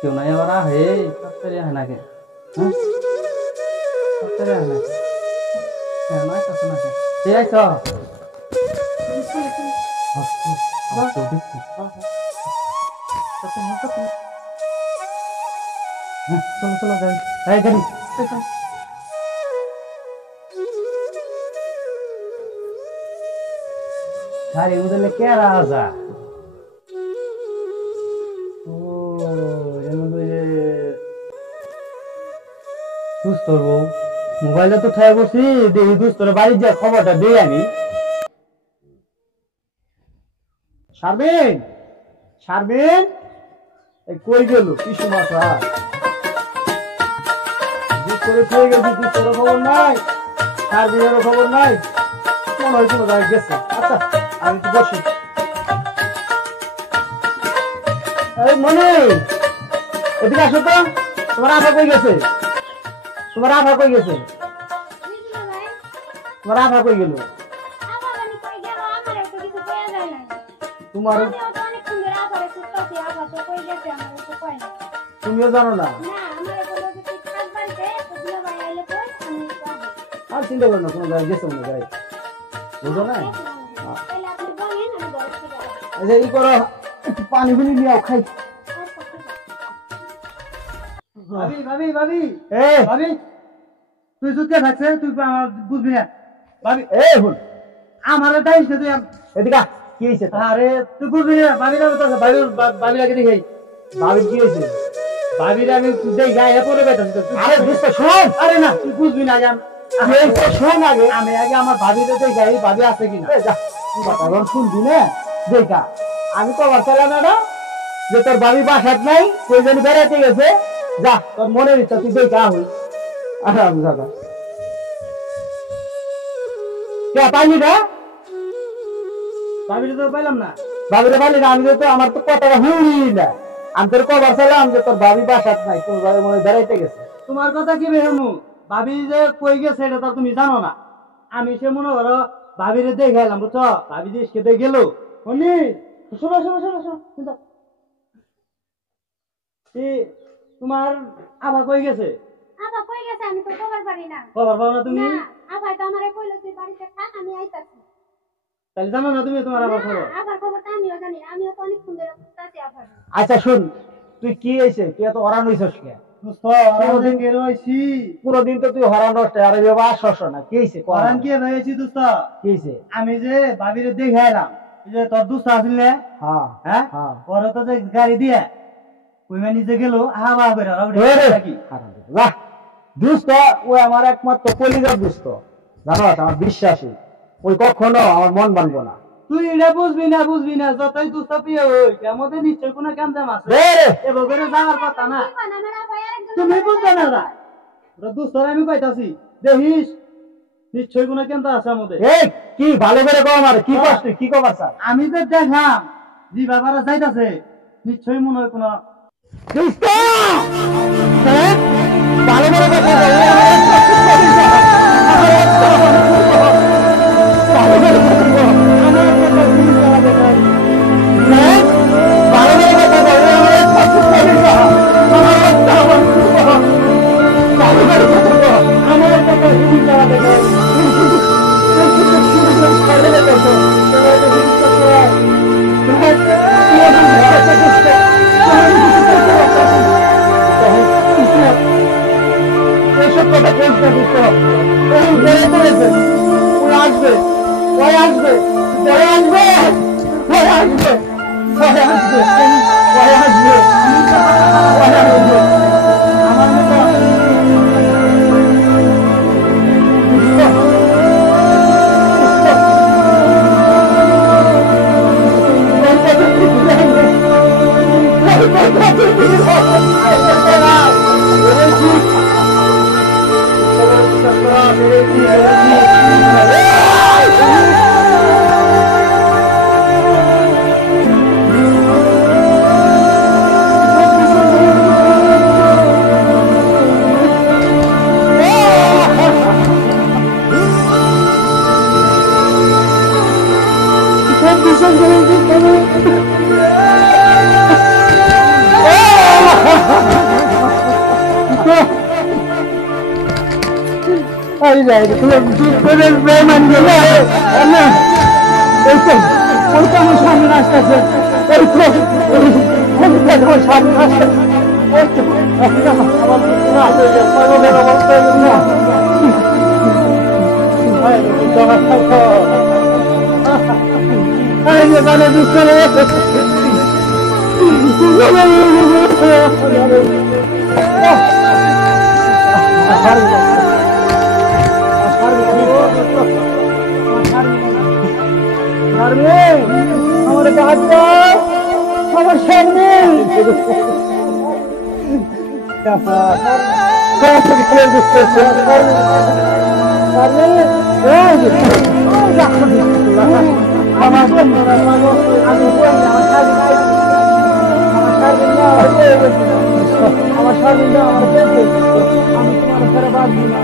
কেউ নাই আবার আহে তাড়াতাড়ি আহে নাকি হ্যাঁ তাড়াতাড়ি আহে নাকি হ্যাঁ নয় কাছে নাকি এই আইছ চলো চলো গাড়ি এই গাড়ি গাড়ির মধ্যে কে রাজা দুস্তর বউ মোবাইলে তো ঠাই বসি দেখি দুস্তর বাড়ির যা খবরটা দিই আমি শারমিন শারমিন কই গেল কিছু মাথা দুস্তরে খেয়ে গেছি দুস্তরের খবর নাই শারমিনেরও খবর নাই মনে হয় কোনো জায়গায় গেছে আচ্ছা আমি তো বসি এই মনে এদিকে আসো তো তোমার আভা কই গেছে তোমার আভা কই গেছে তোমার আভা কই গেল তোমার তুমিও জানো না আর চিন্তা করো না কোনো জায়গায় গেছে মনে জায়গায় বুঝো না আচ্ছা ই করো একটু পানি ফুনি নিয়ে খাই ভাবি ভাবি ভাবি এ ভাবি তুই জুতে থাকছে তুই আমার বুঝবি না ভাবি এ হুন আমার দাইস না তুই এদিকে কি হইছে আরে তুই বুঝবি না ভাবি না তো ভাবি লাগে দেখি ভাবি কি হইছে ভাবির আমি দেই গায়ে পড়ে বেতাছি তো আরে বুঝতে শোন আরে না তুই বুঝবি না জান এই তো শোন আগে আমি আগে আমার ভাবিরে দেই গায়ে ভাবি আছে কিনা যা তুই কথা শুনবি না দেখা আমি তো বলছিলাম না যে তোর ভাবি বাসাত নাই কই জানি বেড়াতে গেছে যা তোর মনের ইচ্ছা তুই দেখা হই আরাম দাদা কে পাইনি না ভাবিরে তো পাইলাম না ভাবিরে পাইলি না আমি তো আমার তো কথাটা হুড়ি না আমি তোর কবার চাইলাম যে তোর ভাবি বাসাত নাই কোন ভাবে মনে বেড়াইতে গেছে তোমার কথা কি বেহমু ভাবি যে কই গেছে এটা তো তুমি জানো না আমি সে মনে করো ভাবিরে দেখে এলাম বুঝছো ভাবি যে খেতে গেল শুনি শোনো শোনো শোনো শোনো তোমার আভা কই গেছে আভা কই গেছে আমি তো খবর পারি না খবর পাও না তুমি না আভা তো আমারে কইলো তুই বাড়িতে থাক আমি আইতাছি তাহলে জানো না তুমি তোমার আভা খবর আভা খবর তো আমিও জানি আমিও তো অনেক সুন্দর খুঁজতাছি আভা আচ্ছা শুন তুই কি হইছে তুই এত হরান হইছস কে পুরোদিন গেল হইছি পুরোদিন তো তুই হরান হচ্ছে আর বাবা আসছ না কি হইছে হরান কি হইছি দোস্ত কি হইছে আমি যে ভাবিরে দেখে এলাম যে তোর দোস্ত আছিল না হ্যাঁ হ্যাঁ ওর তো যে গাড়ি দিয়ে ওই মানে যে গেল হাওয়া করে কি বাহ দুষ্ট ও আমার একমাত্র কলিজার দুষ্ট জানো আমার বিশ্বাসী ওই কখনো আমার মন মানবো না তুই এটা বুঝবি না যতই দুষ্ট প্রিয় হই কেমতে নিশ্চয় কোনো কামজাম আছে এ বগরে যাওয়ার কথা না তুমি বুঝবে না ওরা দুস্তর আমি কইতাছি দেখিস নিশ্চয় কোনো কেমতা আছে আমাদের এই কি ভালো করে কও আমার কি কষ্ট কি কবার স্যার আমি তো দেখলাম জি বাবারা যাইতাছে নিশ্চয়ই মনে হয় কোনো দুষ্ট হ্যাঁ ভালো করে কথা আরে যাই তুই বেমান গেলে না ওই তো আমার সামনে আসতেছে ওই তো আমার সামনে আসতেছে ওই তো আমার বাচ্চা আমার সামনে আমার স্বাধীন আমার আমি তোমার ঘরে বাঁধবো না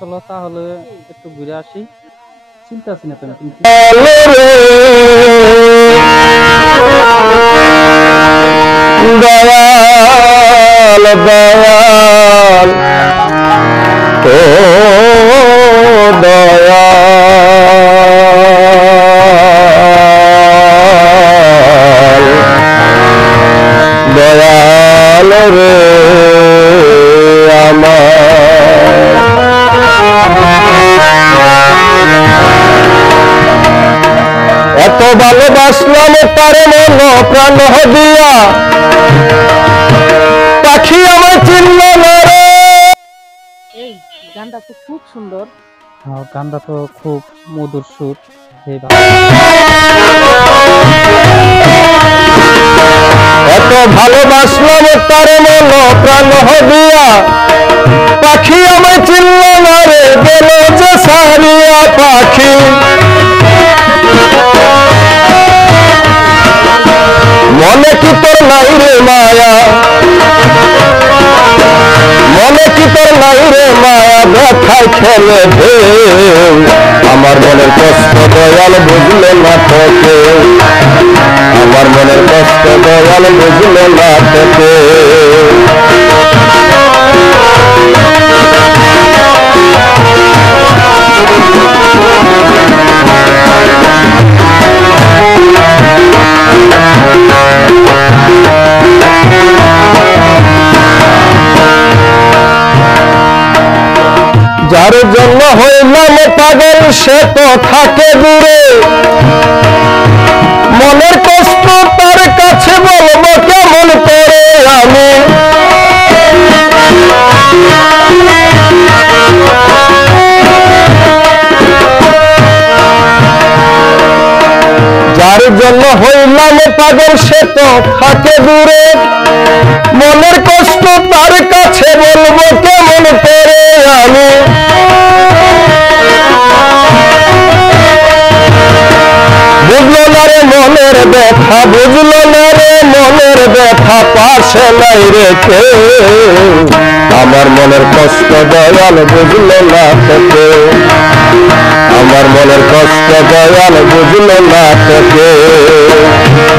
চলো তাহলে একটু ঘুরে আসি। চিন্তা আছি না তুমি দয়াল দয়াল ও দয়াল দয়াল রে এত ভালোবাসলাম তার মন প্রাণ দিয়া পাখি আমার চিনল না রে। এই গানটা তো খুব সুন্দর। গানটা তো খুব মধুর সুর। হে বাবা। এত ভালোবাসলাম তার মন প্রাণ দিয়া, পাখি আমায় চিনল না রে, গেল যে সারিয়া পাখি। মনে কি তোর নাই রে মায়া, মনে কি তোর নাই রে মায়া, ব্যথায় খেলে ঢেউ। আমার মনের কষ্ট দয়াল বুঝলে না তোকে, আমার মনের কষ্ট দয়াল বুঝলে না তোকে। যার জন্য হইলাম পাগল সে তো থাকে দূরে, মনের কষ্ট তার কাছে বলবো কেমন করে আমি। যার জন্য হইলাম পাগল সে তো থাকে দূরে, মনের কষ্ট তার কাছে বলবো কেমন করে আমি। বুঝলো না রে মনের ব্যথা, বুঝলো না রে মনের ব্যথা, পাশে নাই রে কেউ। আমার মনের কষ্ট দয়াল বুঝলো না তোকে, আমার মনের কষ্ট দয়াল বুঝলো না তোকে।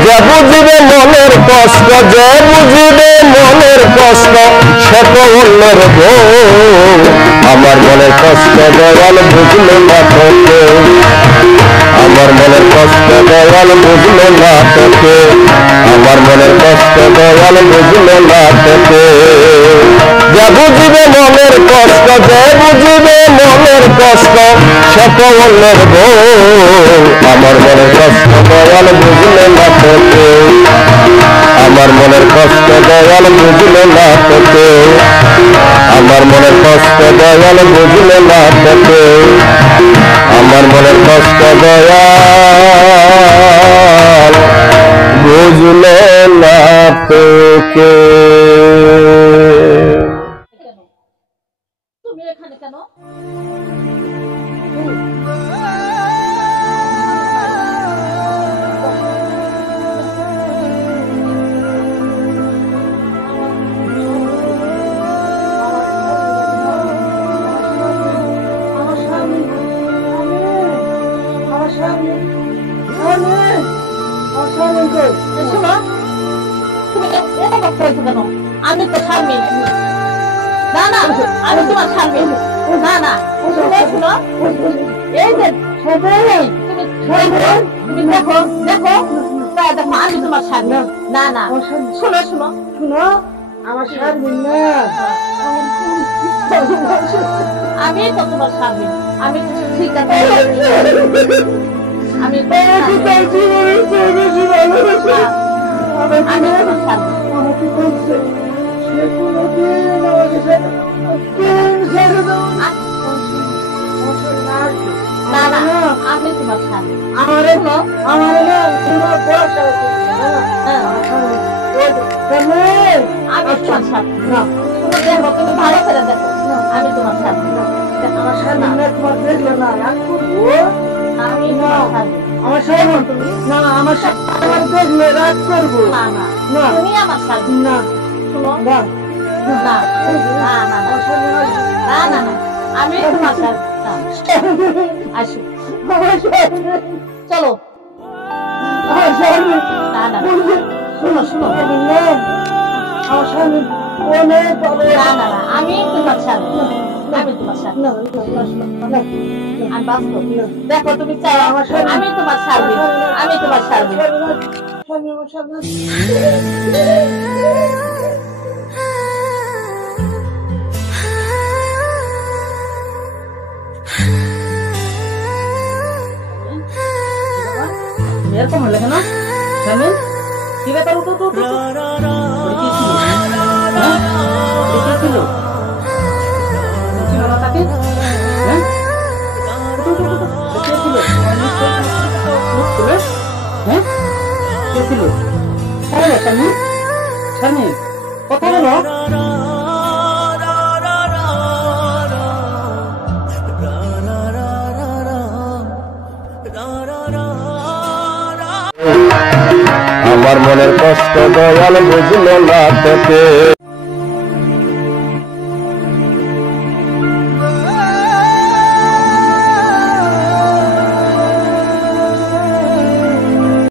যে বুঝিবে মনের কষ্ট, যে বুঝিবে মনের কষ্ট, সে তো অন্যের বউ। আমার মনের কষ্ট দয়াল বুঝলো না তোকে, আমার মনের কষ্ট দয়াল বুঝলো না তোকে, আমার মনের কষ্ট দয়াল বুঝলো না তোকে। যে বুঝিবে মনের কষ্ট, যে বুঝিবে মনের কষ্ট, সে তো অন্যের বউ। আমার মনের কষ্ট দয়াল বুঝলো না তোকে, আমার মনের কষ্ট দয়াল বুঝলো না তোকে, আমার মনের কষ্ট দয়াল বুঝলো না তোকে, আমার মনের কষ্ট দয়াল বুঝলো না তোকে। তুমি এখানে কেন? আমি তো স্বামী, না না আমি তোমার স্বামী, না না শুনো, এই যে তুমি দেখো দেখো দেখো আমি তোমার স্বামী, না না শোনো শোনো শোনো, আমার স্বামী না, আমি তো তোমার স্বামী, আমি ঠিক আছে, আমি তোমার স্বামী। না না আমি তোমার স্বামী, আমার আমি তোমার স্বামী, দেখো তুমি ভালো করে দেখো, আমি তোমার স্বামী, আমার স্বামী তোমার দেখলো না রাগ করবো, আমি তোমার স্বামী, আমার স্বামী না, আমার আমার দেখলে রাগ করবো, না না তুমি আমার স্বামী, না শুনো না না না না না না না আমি তোমার স্বামী, আসো চলো, না না শুনো শুনো, আমার স্বামী না না না আমি তোমার স্বামী, আমি তোমার স্বামী, আমি বাস্তব, দেখো তুমি চাই আমার স্বামী, আমি তোমার স্বামী, আমি তোমার স্বামী, আমার স্বামী এরকম হলে কেন স্বামী, কি ব্যাপার, উঠো উঠো উঠো, কি ছিল কি ছিল ছিল না তাকে, হ্যাঁ উঠো উঠো উঠো, কে ছিল আমার মনের কষ্ট দয়াল বুঝলো না তোকে।